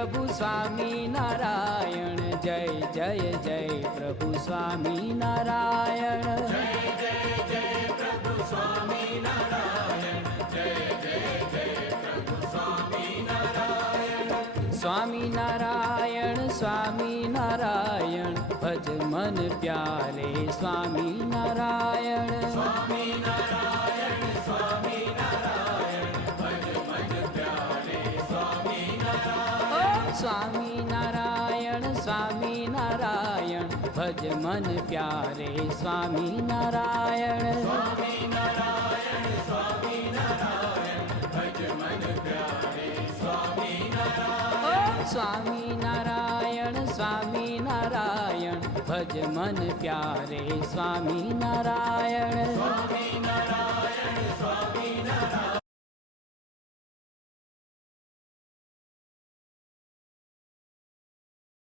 प्रभु स्वामी नारायण, जय जय जय प्रभु स्वामी नारायण, जय जय जय प्रभु स्वामी नारायण, जय जय जय प्रभु स्वामी नारायण। स्वामी नारायण स्वामी नारायण, भज मन प्यारे स्वामी नारायण, स्वामी नारायण स्वामी नारायण, भज मन प्यारे स्वामी नारायण। स्वामी नारायण स्वामी नारायण, भज मन प्यारे स्वामी नारायण, स्वामी नारायण स्वामी नारायण, भज मन प्यारे स्वामी नारायण। स्वामी नारायण स्वामी नारायण, भज मन प्यारे स्वामी नारायण, स्वामी नारायण